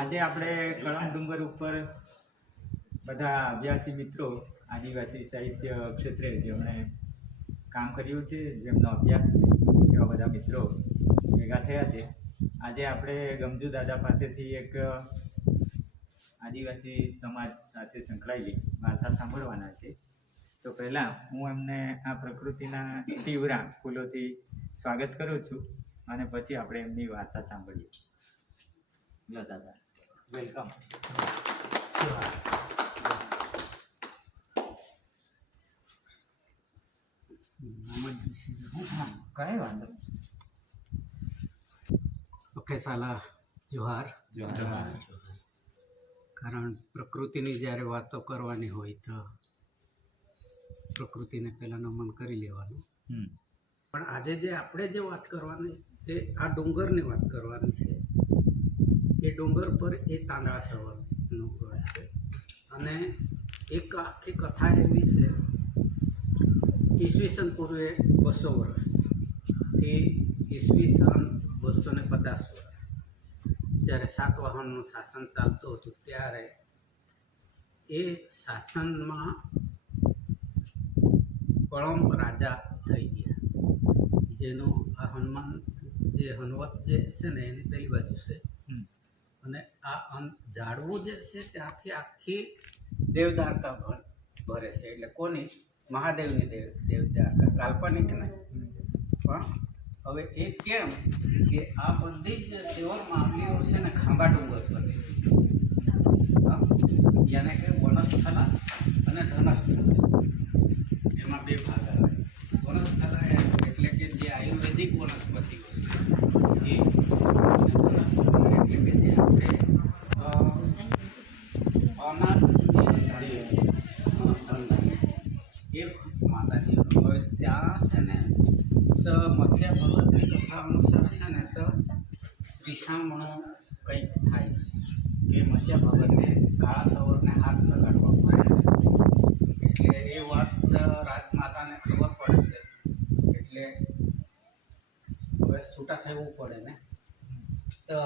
આજે આપણે કળમ ડુંગર ઉપર બધા અભ્યાસી મિત્રો આદિવાસી સાહિત્ય ક્ષેત્રે જેમણે કામ કર્યું છે, જેમનો અભ્યાસ છે, એવા બધા મિત્રો ભેગા થયા છે. આજે આપણે ગમજુ દાદા પાસેથી એક આદિવાસી સમાજ સાથે સંકળાયેલી વાર્તા સાંભળવાના છે. તો પહેલાં હું એમને આ પ્રકૃતિના તીવ્રા ફૂલોથી સ્વાગત કરું છું અને પછી આપણે એમની વાર્તા સાંભળીએ. જો દાદા, વેલકમ. કઈ વાંધો ઓકે સાલા જોહાર. જોહાર. કારણ પ્રકૃતિની જ્યારે વાતો કરવાની હોય તો પ્રકૃતિને પહેલાં નમન કરી લેવાનું. પણ આજે જે આપણે જે વાત કરવાની તે આ ડુંગરની વાત કરવાની છે. એ ડુંગર પર એ તાંદળા સવરનું ઘર છે અને એક આખી કથા એવી છે. ઈસવીસન પૂર્વે 200 વર્ષથી ઈસવીસન 250 વર્ષ જ્યારે સાતવાહનનું શાસન ચાલતું હતું ત્યારે એ શાસનમાં કળમ રાજા થઈ ગયા, જેનું આ હનુમાન જે હનવત જે છે ને એની પેલી બાજુ છે. અને આ ઝાડવું જે છે ત્યાંથી આખી દેવદારકા ભરે છે. એટલે કોની? મહાદેવની દેવદારકા, કાલ્પનિક નહીં. પણ હવે એ કેમ કે આ બધી જ સેવર માવલીઓ છે ને ખાંભા ડુંગર પર, યાને કે વનસ્થલા અને ધનસ્થલા, એમાં બે ભાગ આવે. વનસ્થલા એટલે કે જે આયુર્વેદિક વનસ્પતિઓ છે એ, અને ધનસ્થલા એટલે કે જે આપણે અનાજની જાળીઓ એ માતાજી. હવે ત્યાં છે ને તો મત્સ્ય ભગતની કથા અનુસાર છે ને તો રીસામણું કંઈક થાય છે કે મત્સ્ય ભગતે કાળા સવરને હાથ લગાડવા પડે છે. એટલે એ વાત રાજમાતાને ખબર પડે છે. એટલે હવે છૂટા થવું પડે ને, તો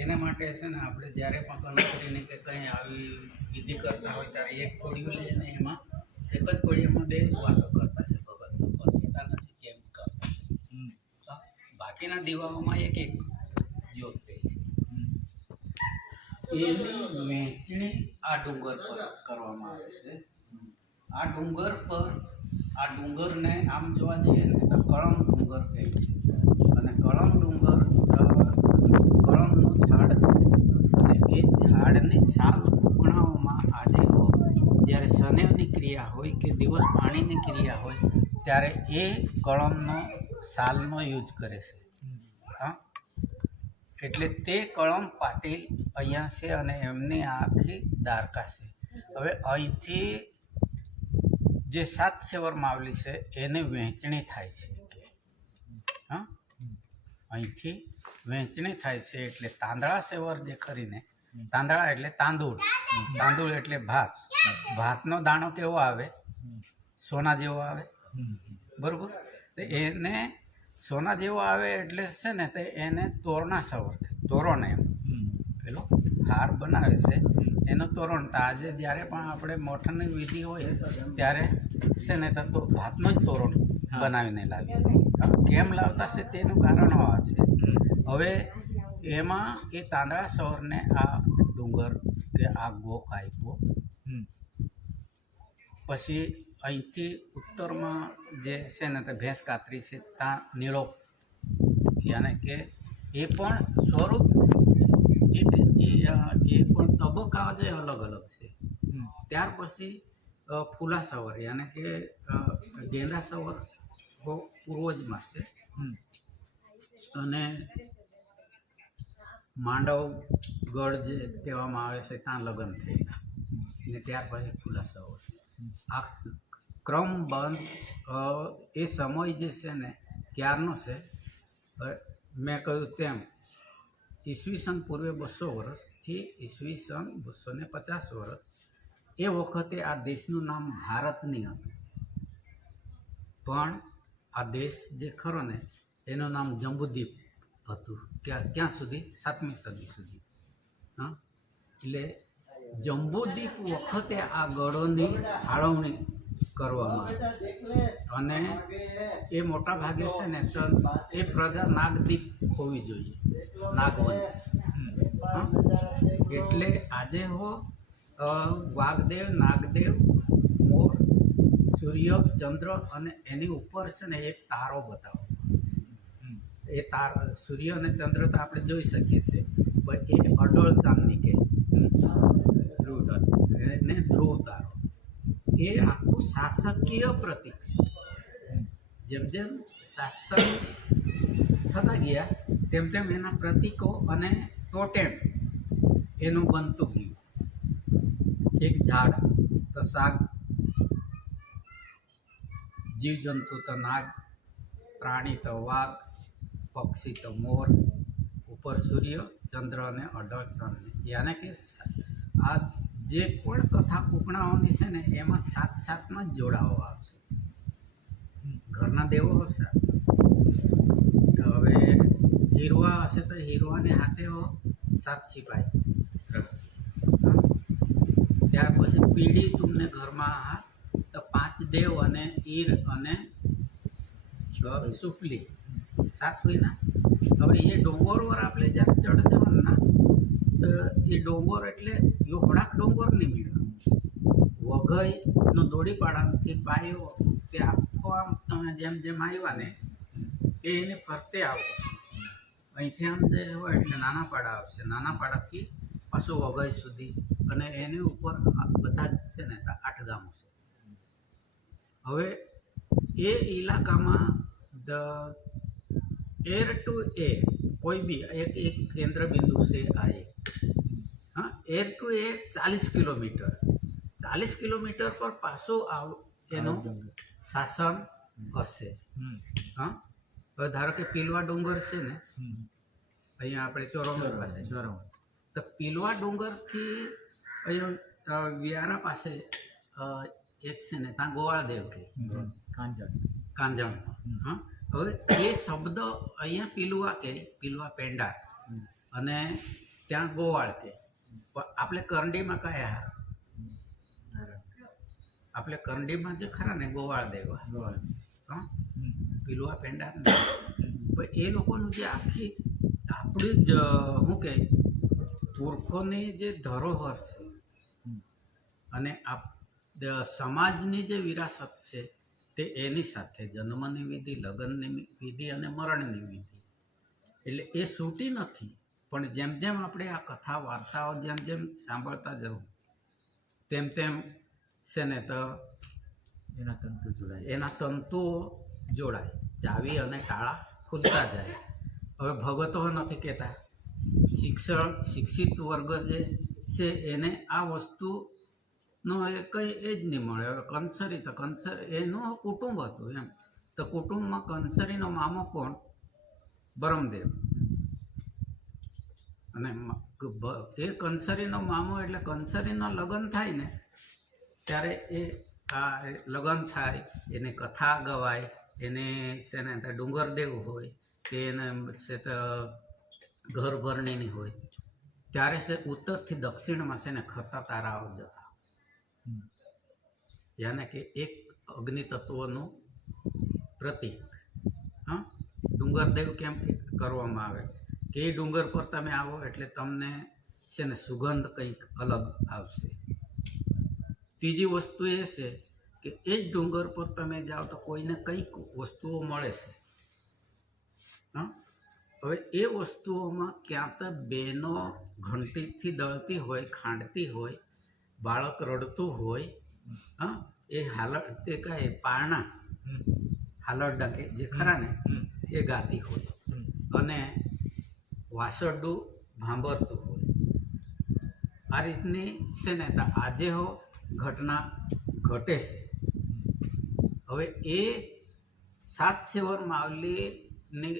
એના માટે છે ને આપણે જ્યારે પણ ગણતરીની કે કંઈ આવી વિધિ કરતા હોય ત્યારે એક કોળિયું લઈને એમાં એક જ કોળિયામાં બે વાતો કરતા છે. ભગત કહેતા નથી કેમ કરતા છે. બાકીના દીવાઓમાં એક એક જ્યોત રહે છે. એની વહેંચણી આ ડુંગર પર કરવામાં આવે છે. આ ડુંગર પર, આ ડુંગરને આમ જોવા જઈએ ને તો કળમ ડુંગર કહે છે. અને કળમ ડુંગર કળમનું ઝાડ છે અને એ ઝાડની સાલ ઉકણાઓમાં આજે જ્યારે શનૈની ક્રિયા હોય કે દિવસ પાણીની ક્રિયા હોય ત્યારે એ કળમનો સાલનો યુઝ કરે છે. હા, એટલે તે કળમ પાટીલ અહીંયા છે અને એમની આખી દ્વારકા છે. હવે અહીંથી જે 7 સેવર માવલી છે એને વહેંચણી થાય છે. હા, અહીંથી વહેંચણી થાય છે. એટલે તાંદળા સેવર જે ખરીને, તાંદળા એટલે તાંદૂળ, તાંદૂળ એટલે ભાત. ભાતનો દાણો કેવો આવે? સોના જેવો આવે, બરાબર? તો એને સોના જેવો આવે એટલે છે ને તે એને તોરણા સવર, તોરણ એમ પેલો હાર બનાવે છે એનો તોરણ. તો આજે જ્યારે પણ આપણે મોઠની વિધિ હોય ત્યારે છે ને તો ભાતનો જ તોરણ બનાવીને લાવીએ. કેમ લાવતા છે તેનું કારણ આ છે. હવે એમાં એ તાંદળા સવરને આ ડુંગર કે આ ગોખ આપ્યો. પછી અહીંથી ઉત્તરમાં જે છે ને તે ભેંસ કાતરી છે ત્યાં નીળો, યાને કે એ પણ સ્વરૂપ એ પણ તબક્કા જે અલગ અલગ છે. ત્યાર પછી ફૂલા સવર, યાને કે ગેંડા સવર પૂર્વજમાં છે. અને માંડવગઢ જે કહેવામાં આવે છે ત્યાં લગ્ન થયેલા, ને ત્યાર પછી ફૂલા સવર. આ ક્રમબંધ એ સમય જે છે ને ક્યારનો છે? મેં કહ્યું તેમ ઈસવીસન પૂર્વે 200 વર્ષથી ઈસવીસન 250 વર્ષ. એ વખતે આ દેશનું નામ ભારતની હતું, પણ આ દેશ જે ખરો ને એનું નામ જંબુદ્વીપ હતું. ક્યાં સુધી? 7મી સદી સુધી. હા, એટલે જંબુદીપ વખતે આ ગળોની ફાળવણી કરવામાં આવે અને એ મોટા ભાગે છે ને તો એ પ્રજા નાગદીપ હોવી જોઈએ, નાગવંશ. હા? એટલે આજે વાઘદેવ, નાગદેવ, મોર, સૂર્ય, ચંદ્ર અને એની ઉપર છે ને એક તારો બતાવો. એ સૂર્ય અને ચંદ્ર તો આપણે જોઈ શકીએ છીએ, પણ એ અડોળતાની કે ધ્રુવ તારો એને ધ્રુવ તારો એ આખું શાસકીય પ્રતીક છે. જેમ જેમ શાસક થતા ગયા તેમ તેમ એના પ્રતીકો અને ટોટેમ એનું બનતું ગયું. એક ઝાડ તો શાક, જીવજંતુ તો નાગ, પ્રાણી તો વાઘ, પક્ષી તો મોર, ઉપર સૂર્ય, ચંદ્ર અને અડળ ચંદ્ર. યાને કે આ જે પણ કથા કૂકણાઓની છે ને એમાં સાત સાતમાં જ જોડાઓ આવશે. ઘરના દેવો હશે. હવે હીરવા હશે તો હીરવાને હાથે સાત સિપાઈ. ત્યાર પછી પીढ़ી તુમને ઘરમાં તો 5 દેવ અને ઈર અને સુપલી 7 હોય ના. હવે એ ડોંગર પર આપણે જ્યારે ચડ જવાનું ના તો એ ડોંગર એટલે યોગડાક ડોંગર નહીં મળ્યો. વઘઈનો દોડીપાડાથી પાયો તે આખો આમ તમે જેમ જેમ આવ્યા ને એને ફરતે આવશે. અહીંથી આમ જે હોય એટલે નાના પાડા આવશે, નાના પાડાથી પાછું વઘઈ સુધી અને એની ઉપર બધા જ છે ને 8 ગામો છે. હવે એ ઇલાકામાં એર ટુ એર કોઈ બી એક કેન્દ્ર બિંદુ છે આ એક. હા, air two air 40 kilometre, 40 kilometre પર પાછું એનું શાસન હશે. હા, હવે ધારો કે પીલવા ડુંગર છે ને અહીંયા આપણે ચોરંગા પાસે તો પીલવા ડુંગરથી અહીંયા વ્યારા પાસે એક છે ને ત્યાં ગોવાળદેવ કે કાંજણ. હા, હવે એ શબ્દ અહીંયા પીલવા કે પીલવા પેંડા અને ત્યાં ગોવાળ કે. આપણે કરંડીમાં કયા આપણે કરંડીમાં જે ખરા ને ગોવાળદેવ. હા, પીલવા પેંડા પણ એ લોકોનું જે આખી આપણી જ શું કહે પુરખોની જે ધરોહર છે અને સમાજની જે વિરાસત છે તે એની સાથે જન્મની વિધિ, લગ્નની વિધિ અને મરણની વિધિ એટલે એ છૂટી નથી. પણ જેમ જેમ આપણે આ કથા વાર્તાઓ જેમ જેમ સાંભળતા જવું તેમ તેમ છે ને તો એના તંતુઓ જોડાય, ચાવી અને તાળા ખુલતા જાય. હવે ભગતો નથી કહેતા, શિક્ષિત વર્ગ જે છે એને આ વસ્તુનો કંઈ એ જ નહીં મળે. હવે કંસરી તો એનું કુટુંબ હતું એમ તો કુટુંબમાં કંસરીનો મામો કોણ? બ્રહ્મદેવ. અને એ કંસરીનો મામો એટલે કંસરીના લગ્ન થાય ને ત્યારે એ આ લગ્ન થાય એને કથા ગવાય, એને છે ને ડુંગરદેવ હોય કે એને છે તો ઘર ભરણીની હોય ત્યારે છે ઉત્તરથી દક્ષિણમાં છે ને ખરતા તારાઓ જતા. યાને કે એક અગ્નિ તત્વનું પ્રતીક. હા, ડુંગરદેવ કેમ કરવામાં આવે કે એ ડુંગર પર તમે આવો એટલે તમને છે ને સુગંધ કંઈક અલગ આવશે. ત્રીજી વસ્તુ એ છે કે એ જ ડુંગર પર તમે જાઓ તો કોઈને કંઈક વસ્તુઓ મળે છે. હા, હવે એ વસ્તુઓમાં ક્યાં તો બેનો ઘંટીથી દળતી હોય, ખાંડતી હોય, બાળક રડતું હોય. હા, એ તે કાંઈ પારણા હાલરડા કે જે ખરા ને એ ગાતી હોય અને વાસરડું ભાંભરતું હોય. આ રીતની છે ને તો આજે ઘટના ઘટે છે. હવે એ 7 સેવર માવલીની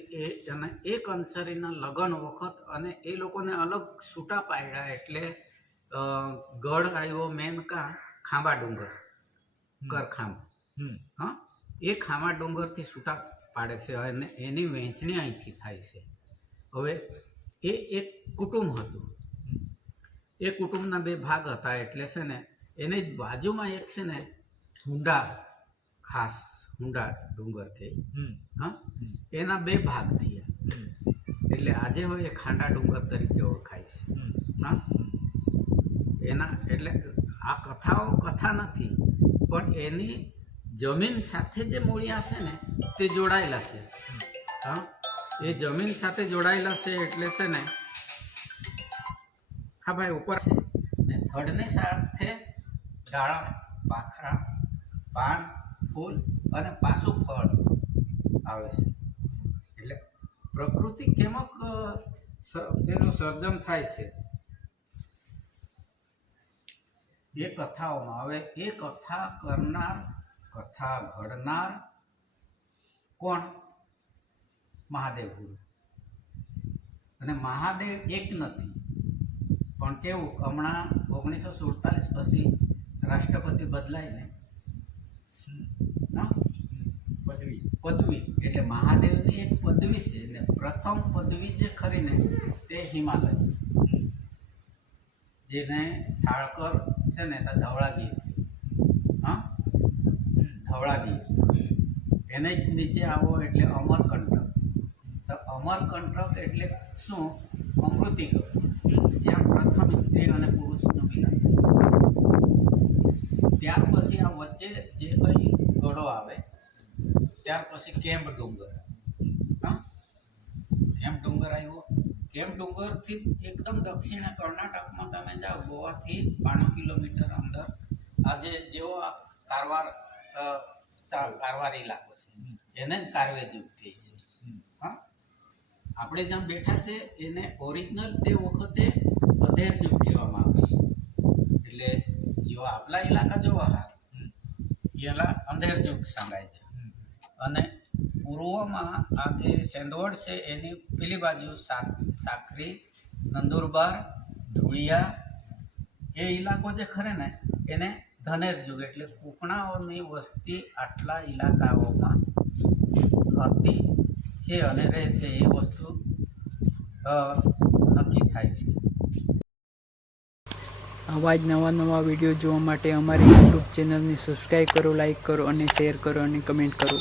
અને એક અંસરીના લગ્ન વખત અને એ લોકોને અલગ છૂટા પાડ્યા એટલે ગઢ આવ્યો મેનકા ખાંબા ડુંગર કરખાંબ. હા, એ ખાંબા ડુંગરથી છૂટા પાડે છે અને એની વહેંચણી અહીંથી થાય છે. હવે એ એક કુટુંબ હતું. એ કુટુંબના બે ભાગ હતા એટલે છે ને એને જ બાજુમાં એક છે ને હુંડા ખાસ હુંડા ડુંગર કહે હા એના બે ભાગ થયા એટલે આજે હોય એ ખાંડા ડુંગર તરીકે ઓળખાય છે હા એના એટલે આ કથાઓ કથા નથી પણ એની જમીન સાથે જે મૂળિયા છે ને તે જોડાયેલા છે હા એ જમીન સાથે જોડાયેલા છે એટલે છે ને હા ભાઈ ઉપર છે ને થડની સાથે ડાળા પાખરા પાન ફૂલ અને પાછું ફળ આવે છે એટલે પ્રકૃતિ કેમક તેનું સર્જન થાય છે એ કથાઓમાં. હવે એ કથા કરનાર કથા ઘડનાર કોણ? મહાદેવ ગુરુ. અને મહાદેવ એક નથી પણ કેવું હમણાં 1947 પછી રાષ્ટ્રપતિ બદલાઈને પદવી એટલે મહાદેવની એક પદવી છે ને પ્રથમ પદવી જે ખરીને તે હિમાલય જેને થાળકર છે ને ધવળાગીર હા ધવળાગીર એને જ નીચે આવો એટલે અમરકંટક. તો અમરકંટક એટલે શું? અમૃતિક જ્યાં પ્રથમ સ્ત્રી અને પુરુષનું મિલન. ત્યાર પછી આ વચ્ચે જે કંઈ ગળો આવે ત્યાર પછી કેમ્પ ડુંગર હા કેમ્પ ડુંગર આવ્યો. કેમ્પ ડુંગરથી એકદમ દક્ષિણે કર્ણાટકમાં તમે જાઓ ગોવાથી 92 કિલોમીટર અંદર આજે જેવો આ કારવાર ઇલાકો છે એને જ કારવેજ યુગ કહે છે હા આપણે જ્યાં બેઠા છે એને ઓરિજિનલ તે વખતે અધેર યુગ કહેવામાં આવે એટલે જેવા આપલા ઇલાકા જોવા એલા અંધેર યુગ સંગાય છે. અને પૂર્વમાં આ જે સેંદવડ છે એની પેલી બાજુ સાકરી નંદુરબાર ધુળિયા એ ઇલાકો જે ખરે ને એને ધનેર યુગ એટલે કુકણાઓની વસ્તી આટલા ઇલાકાઓમાં હતી છે અને રહેશે એ વસ્તુ નક્કી થાય છે. આવા જ નવા વિડીયો જોવા માટે અમારી યુટ્યુબ ચેનલને સબસ્ક્રાઈબ કરો, લાઈક કરો અને શેર કરો અને કમેન્ટ કરો.